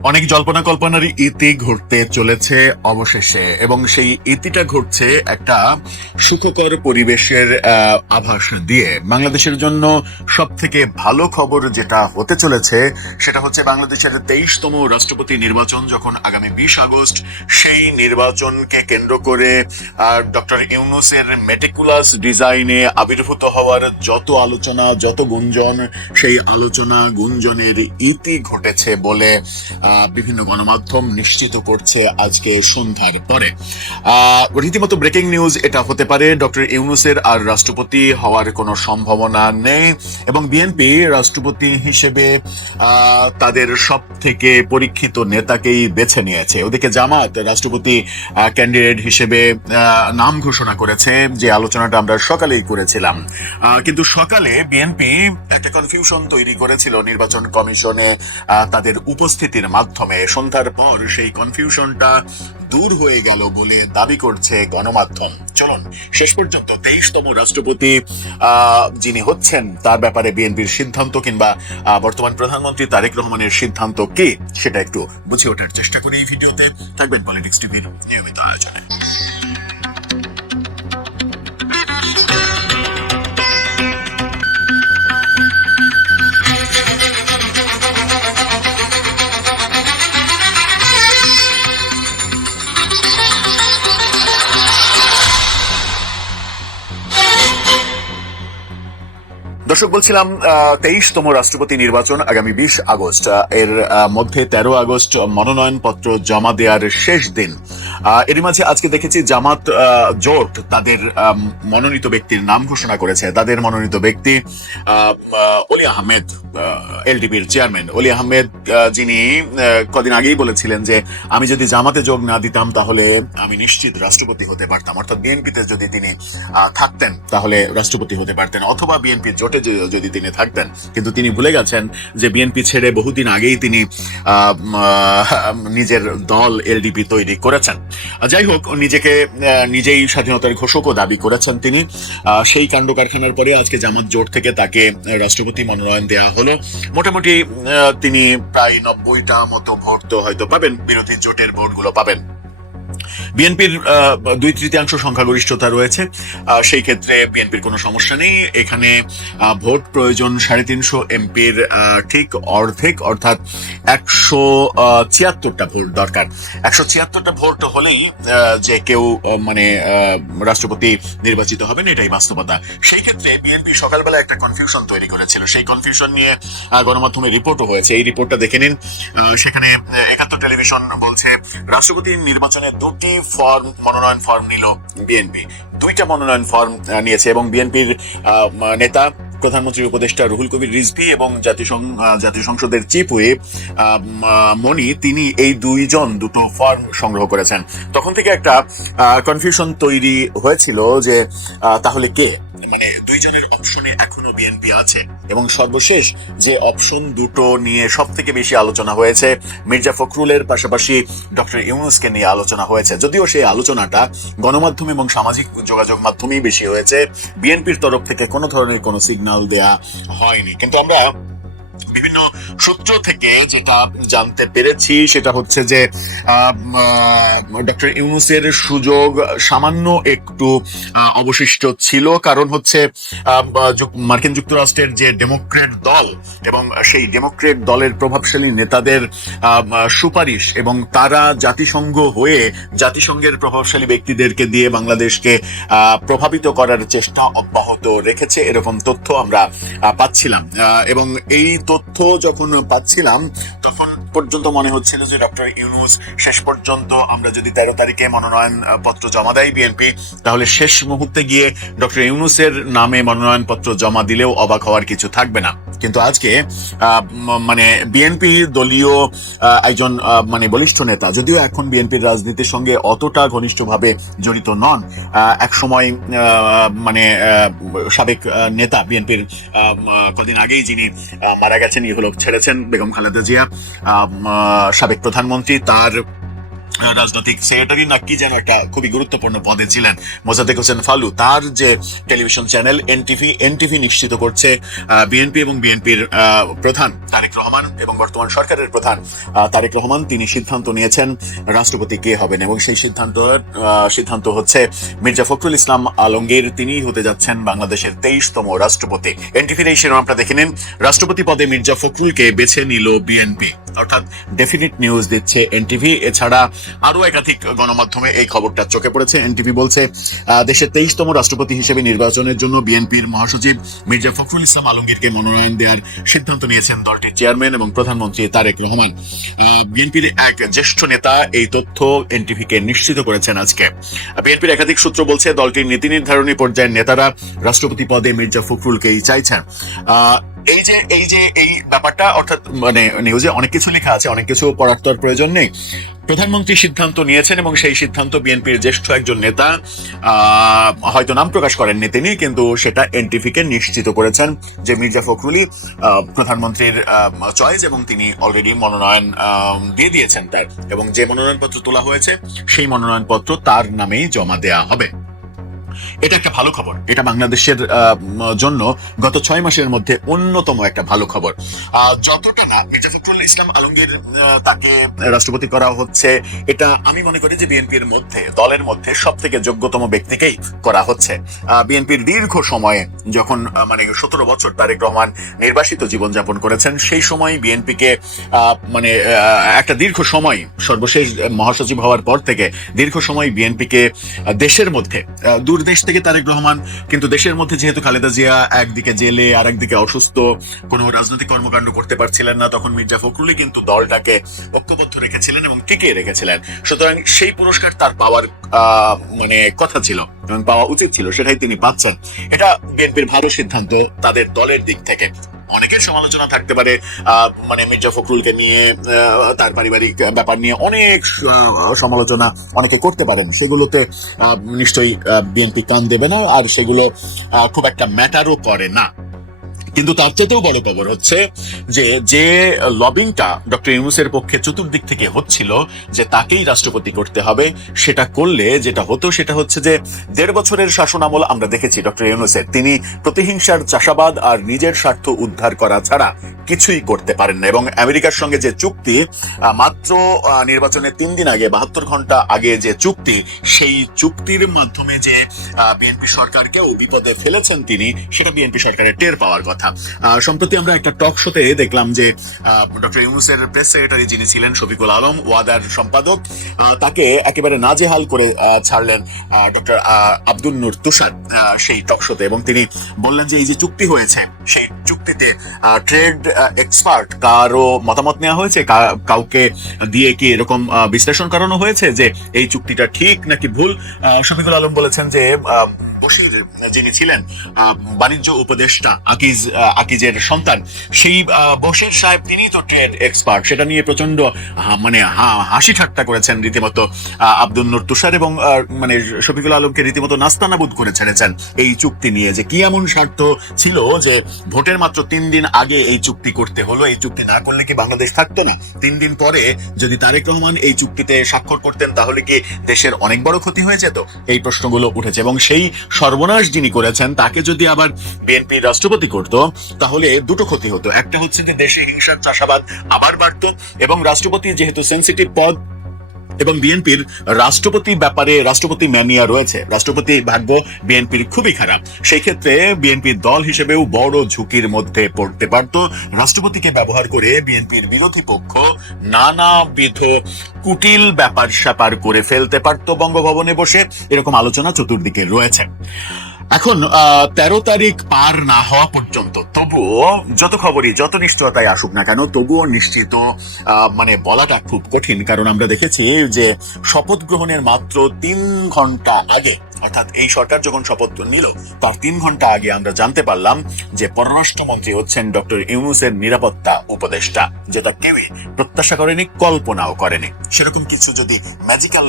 অনেক জল্পনা কল্পনার ইতি ঘটতে চলেছে অবশেষে, এবং সেই ইতিটা ঘটছে একটা সুখকর পরিবেশের আভাস দিয়ে। বাংলাদেশের জন্য সব থেকে ভালো খবর যেটা হতে চলেছে সেটা হচ্ছে বাংলাদেশের 23তম রাষ্ট্রপতি নির্বাচন যখন আগামী 20 আগস্ট, সেই নির্বাচনকে কেন্দ্র করে ডক্টর ইউনূসের মেটিকুলাস ডিজাইনে আবির্ভূত হওয়ার যত আলোচনা, যত গুঞ্জন, সেই আলোচনা গুঞ্জনের ইতি ঘটেছে বলে বিভিন্ন গণমাধ্যম নিশ্চিত করছে আজকে সন্ধ্যার পরে। রীতিমতো ব্রেকিং নিউজ এটা হতে পারে। ডক্টর ইউনূসের আর রাষ্ট্রপতি হওয়ার কোনো সম্ভাবনা নেই, এবং বিএনপি রাষ্ট্রপতি হিসেবে তাদের সব থেকে পরীক্ষিত নেতাকেই বেছে নিয়েছে। ওদিকে জামাত রাষ্ট্রপতি ক্যান্ডিডেট হিসেবে নাম ঘোষণা করেছে, যে আলোচনাটা আমরা সকালেই করেছিলাম। কিন্তু সকালে বিএনপি একটা কনফিউশন তৈরি করেছিল নির্বাচন কমিশনে তাদের উপস্থিতির মাধ্যমে। সন্ধ্যার পর সেই কনফিউশনটা দূর হয়ে গেল বলে দাবি করছে গণমাধ্যম। চলুন শেষ পর্যন্ত 23তম রাষ্ট্রপতি যিনি হচ্ছেন তার ব্যাপারে বিএনপির সিদ্ধান্ত, কিংবা বর্তমান প্রধানমন্ত্রী তারেক রহমানের সিদ্ধান্ত কি, সেটা একটু বুঝে ওঠার চেষ্টা করি এই ভিডিওতে। থাকবেন পলিটিক্স টিভির নিয়মিত আয়োজনে। দর্শক, বলছিলাম 23তম রাষ্ট্রপতি নির্বাচন আগামী 20 আগস্ট, এর মধ্যে 13 আগস্ট মনোনয়নপত্র জমা দেওয়ার শেষ দিন। এর মাঝে আজকে দেখেছি জামাত জোট তাদের মনোনীত ব্যক্তির নাম ঘোষণা করেছে। তাদের মনোনীত ব্যক্তি অলি আহমেদ, এলডিপির চেয়ারম্যান অলি আহমেদ, যিনি কদিন আগেই বলেছিলেন যে আমি যদি জামাতে যোগ না দিতাম তাহলে আমি নিশ্চিত রাষ্ট্রপতি হতে পারতাম, অর্থাৎ বিএনপিতে যদি তিনি থাকতেন তাহলে রাষ্ট্রপতি হতে পারতেন, অথবা বিএনপির জোটে যদি তিনি থাকতেন। কিন্তু তিনি ভুলে গেছেন যে বিএনপি ছেড়ে বহুদিন আগেই তিনি নিজের দল এলডিপি তৈরি করেছেন। যাই হোক, নিজেকে নিজেই স্বাধীনতার ঘোষকও দাবি করেছেন তিনি। সেই কাণ্ড কারখানার পরে আজকে জামাত জোট থেকে তাকে রাষ্ট্রপতি মনোনয়ন দেওয়া হলো। মোটামুটি তিনি প্রায় 90টা মতো ভোট তো হয়তো পাবেন, বিরোধী জোটের ভোটগুলো পাবেন। বিএনপির 2/3 সংখ্যাগরিষ্ঠতা রয়েছে, সেই ক্ষেত্রে বিএনপির কোনো সমস্যা নেই। এখানে ভোট প্রয়োজন 350 এমপির ঠিক অর্ধেক, অর্থাৎ 176টা ভোট দরকার। 176টা ভোট হলেই যে কেউ মানে রাষ্ট্রপতি নির্বাচিত হবেন, এটাই বাস্তবতা। সেই ক্ষেত্রে বিএনপি সকালবেলা একটা কনফিউশন তৈরি করেছিল। সেই কনফিউশন নিয়ে গণমাধ্যমে রিপোর্টও হয়েছে। এই রিপোর্টটা দেখে নিন। সেখানে 71 টেলিভিশন বলছে রাষ্ট্রপতি নির্বাচনে 2টি মনোনয়ন ফর্ম নিল বিএনপি। 2টা মনোনয়ন ফর্ম নিয়েছে, এবং বিএনপির নেতা প্রধানমন্ত্রীর উপদেষ্টা রুহুল কবির রিজভী এবং জাতীয় সংসদের চিফ হুইপ মনি, তিনি এই দুটো ফর্ম সংগ্রহ করেছেন। তখন থেকে একটা কনফিউশন তৈরি হয়েছিল যে তাহলে কে, মানে দুইজনের অপশনে এখনো বিএনপি আছে। এবং সর্বশেষ যে অপশন দুটো নিয়ে সব থেকে বেশি আলোচনা হয়েছে, মির্জা ফখরুলের পাশাপাশি ডক্টর ইউনূসকে নিয়ে আলোচনা হয়েছে। যদিও সেই আলোচনাটা গণমাধ্যম এবং সামাজিক যোগাযোগ মাধ্যমেই বেশি হয়েছে, বিএনপির তরফ থেকে কোনো ধরনের কোনো সিগন্যাল দেয়া হয়নি। কিন্তু আমরা বিভিন্ন সূত্র থেকে যেটা জানতে পেরেছি সেটা হচ্ছে যে ডক্টর ইউনূসের সুযোগ সামান্য একটু অবশিষ্ট ছিল। কারণ হচ্ছে মার্কিন যুক্তরাষ্ট্রের যে ডেমোক্রেট দল এবং সেই ডেমোক্রেট দলের প্রভাবশালী নেতাদের সুপারিশ, এবং তারা জাতিসংঘ হয়ে জাতিসংঘের প্রভাবশালী ব্যক্তিদেরকে দিয়ে বাংলাদেশকে প্রভাবিত করার চেষ্টা অব্যাহত রেখেছে, এরকম তথ্য আমরা পাচ্ছিলাম। এবং এই তথ্য যখন পাচ্ছিলাম তখন পর্যন্ত মনে হচ্ছিল যে ডক্টর ইউনূস শেষ পর্যন্ত, আমরা যদি 13 তারিখে মনোনয়ন পত্র জমা দেয় বিএনপি, তাহলে শেষ মুহূর্তে গিয়ে ডক্টর ইউনূসের নামে মনোনয়ন পত্র জমা দিলেও অবাক হওয়ার কিছু থাকবে না। কিন্তু আজকে মানে বিএনপি দলীয় একজন মানে বলিষ্ঠ নেতা, যদিও এখন বিএনপির রাজনীতির সঙ্গে অতটা ঘনিষ্ঠভাবে জড়িত নন, এক সময় মানে সাবেক নেতা বিএনপির কদিন আগেই যিনি মারা গেছেন, ইহলোক ছেড়েছেন, বেগম খালেদা জিয়া, সাবেক প্রধানমন্ত্রী, তার রাজনৈতিক সেক্রেটারি না কি যেন একটা খুবই গুরুত্বপূর্ণ পদে ছিলেন মোসাদ্দেক হোসেন ফালু, তার যে টেলিভিশন চ্যানেল এনটিভি নিশ্চিত করছে বিএনপি এবং বিএনপির প্রধান তারেক রহমান এবং বর্তমান সরকারের প্রধান তারেক রহমান তিনি সিদ্ধান্ত নিয়েছেন রাষ্ট্রপতি কে হবেন, এবং সেই সিদ্ধান্ত হচ্ছে মির্জা ফখরুল ইসলাম আলমগীর, তিনি হতে যাচ্ছেন বাংলাদেশের 23তম রাষ্ট্রপতি। এনটিভির এই শিরোনামটা দেখে নিন, রাষ্ট্রপতি পদে মির্জা ফখরুলকে বেছে নিল বিএনপি, অর্থাৎ ডেফিনিট নিউজ দিচ্ছে এনটিভি। এছাড়া আরো একাধিক গণমাধ্যমে এই খবরটা চোখে পড়েছে। এনটিভি বলছে দেশের 23তম রাষ্ট্রপতি হিসেবে নির্বাচনের জন্য বিএনপির মহাসচিব মির্জা ফখরুল ইসলাম আলমগীরকে মনোনয়ন দেওয়ার সিদ্ধান্ত নিয়েছেন দলটির চেয়ারম্যান এবং প্রধানমন্ত্রী তারেক রহমান। বিএনপির এক জ্যেষ্ঠ নেতা এই তথ্য এনটিভিকে নিশ্চিত করেছেন আজকে। বিএনপির একাধিক সূত্র বলছে দলটির নীতি নির্ধারণী পর্যায়ের নেতারা রাষ্ট্রপতি পদে মির্জা ফখরুলকেই চাইছেন। এই ব্যাপারটা, অর্থাৎ মানে নিউজে অনেক কিছু লেখা আছে, অনেক কিছু পড়ার তো প্রয়োজন নেই। প্রধানমন্ত্রী সিদ্ধান্ত নিয়েছেন এবং সেই সিদ্ধান্ত বিএনপির জ্যেষ্ঠ একজন নেতা হয়তো নাম প্রকাশ করেননি তিনি, কিন্তু সেটা এনটিভিকে নিশ্চিত করেছেন যে মির্জা ফখরুলই প্রধানমন্ত্রীর চয়েস এবং তিনি অলরেডি মনোনয়ন দিয়ে দিয়েছেন তার, এবং যে মনোনয়নপত্র তোলা হয়েছে সেই মনোনয়নপত্র তার নামেই জমা দেয়া হবে। এটা একটা ভালো খবর, এটা বাংলাদেশের জন্য গত 6 মাসের মধ্যে অন্যতম একটা ভালো খবর। যতটা না মির্জা ফখরুল ইসলাম আলমগীর তাকে রাষ্ট্রপতি করা হচ্ছে, এটা আমি মনে করি যে বিএনপির মধ্যে, দলের মধ্যে সব থেকে যোগ্যতম ব্যক্তিকেই করা হচ্ছে। বিএনপির দীর্ঘ সময়ে যখন মানে 17 বছর তারেক রহমান নির্বাসিত জীবনযাপন করেছেন, সেই সময় বিএনপিকে মানে একটা দীর্ঘ সময়, সর্বশেষ মহাসচিব হওয়ার পর থেকে দীর্ঘ সময় বিএনপিকে দেশের মধ্যে, দূর দেশ থেকে তারেক রহমান, কিন্তু দেশের মধ্যে যেহেতু খালেদা জিয়া একদিকে জেলে আর একদিকে অসুস্থ, কোনো রাজনৈতিক কর্মকাণ্ড করতে পারছিলেন না, তখন মির্জা ফখরুলই কিন্তু দলটাকে ঐক্যবদ্ধ রেখেছিলেন এবং টিকিয়ে রেখেছিলেন। সুতরাং সেই পুরস্কার তার পাওয়ার মানে কথা ছিল এবং পাওয়া উচিত ছিল, সেটাই তিনি পাচ্ছেন। এটা বিএনপির ভালো সিদ্ধান্ত তাদের দলের দিক থেকে। অনেকের সমালোচনা থাকতে পারে মানে মির্জা ফখরুলকে নিয়ে, তার পারিবারিক ব্যাপার নিয়ে অনেক সমালোচনা অনেকে করতে পারেন, সেগুলোতে নিশ্চয়ই বিএনপি কান দেবে না, আর সেগুলো খুব একটা ম্যাটারও করে না। কিন্তু তার চেয়েও বড় খবর হচ্ছে যে লবিংটা ডক্টর ইউনূসের পক্ষে চতুর্দিক থেকে হচ্ছিল যে তাকেই রাষ্ট্রপতি করতে হবে, সেটা করলে যেটা হতো সেটা হচ্ছে যে 1.5 বছরের শাসন আমল আমরা দেখেছি ডক্টর ইউনূসের, তিনি প্রতিহিংসার চাষাবাদ আর নিজের স্বার্থ উদ্ধার করা ছাড়া কিছুই করতে পারেন না। এবং আমেরিকার সঙ্গে যে চুক্তি, মাত্র নির্বাচনের 3 দিন আগে, 72 ঘন্টা আগে যে চুক্তি, সেই চুক্তির মাধ্যমে যে বিএনপি সরকারকেও বিপদে ফেলেছেন তিনি, সেটা বিএনপি সরকারের টের পাওয়ার কথা। সম্প্রতি আমরা একটা টক শোতে দেখলাম যে ডক্টর ইউনূসের প্রেস সেক্রেটারি যিনি ছিলেন শফিকুল আলম, ওয়াদার সম্পাদক, তাকে একেবারে নাজেহাল করে ছাড়লেন ডক্টর আব্দুল নূর তুষার সেই টক শোতে, এবং তিনি বললেন যে এই যে চুক্তি হয়েছে, সেই চুক্তিতে ট্রেড এক্সপার্ট কারো মতামত নেওয়া হয়েছে, কাউকে দিয়ে কি এরকম বিশ্লেষণ করানো হয়েছে যে এই চুক্তিটা ঠিক নাকি ভুল। শফিকুল আলম বলেছেন যে বশির যিনি ছিলেন বাণিজ্য উপদেষ্টা আকিজের সন্তান, সেই বশির সাহেব তিনি তো ট্রেড এক্সপার্ট, সেটা নিয়ে প্রচন্ড মানে হাসি ঠাট্টা করেছেন রীতিমতো আব্দুল নূর তুষার, এবং মানে শফিকুল আলমকে রীতিমতো নাস্তানাবুদ করে ছেড়েছেন এই চুক্তি নিয়ে, যে কি এমন স্বার্থ ছিল যে ভোটের মাত্র 3 দিন আগে এই চুক্তি করতে হলো। এই চুক্তি না করলে কি বাংলাদেশ থাকতো না? 3 দিন পরে যদি তারেক রহমান এই চুক্তিতে স্বাক্ষর করতেন, তাহলে কি দেশের অনেক বড় ক্ষতি হয়ে যেত? এই প্রশ্নগুলো উঠেছে, এবং সেই সর্বনাশ যিনি করেছেন তাকে যদি আবার বিএনপি রাষ্ট্রপতি করত, তাহলে দুটো ক্ষতি হতো। একটা হচ্ছে যে দেশে হিংসার চাষাবাদ আবার বাড়তো, এবং রাষ্ট্রপতি যেহেতু সেন্সিটিভ পদ, এবং বিএনপির রাষ্ট্রপতি ব্যাপারে রাষ্ট্রপতি ম্যানিয়া রয়েছে, রাষ্ট্রপতি ভাগ্য বিএনপির খুবই খারাপ, সেই ক্ষেত্রে বিএনপির দল হিসেবেও বড় ঝুঁকির মধ্যে পড়তে পারত। রাষ্ট্রপতিকে ব্যবহার করে বিএনপির বিরোধী পক্ষ নানাবিধ কুটিল ব্যাপার স্যাপার করে ফেলতে পারত বঙ্গভবনে বসে, এরকম আলোচনা চতুর্দিকে রয়েছে। এখন 13 তারিখ পার না হওয়া পর্যন্ত তবুও যত খবরই, যত নিশ্চয়তাই আসুক না কেন, তবুও নিশ্চিত মানে বলাটা খুব কঠিন, কারণ আমরা দেখেছি যে শপথ গ্রহণের মাত্র 3 ঘন্টা আগে, অর্থাৎ এই সরকার যখন শপথ নিল তার 3 ঘন্টা আগে আমরা জানতে পারলাম যে পররাষ্ট্রমন্ত্রী হচ্ছেন ডক্টর ইউনূসের নিরাপত্তা উপদেষ্টা, যেটা কেউ প্রত্যাশা করেনি, কল্পনাও করেনি। সেরকম কিছু যদি ম্যাজিক্যাল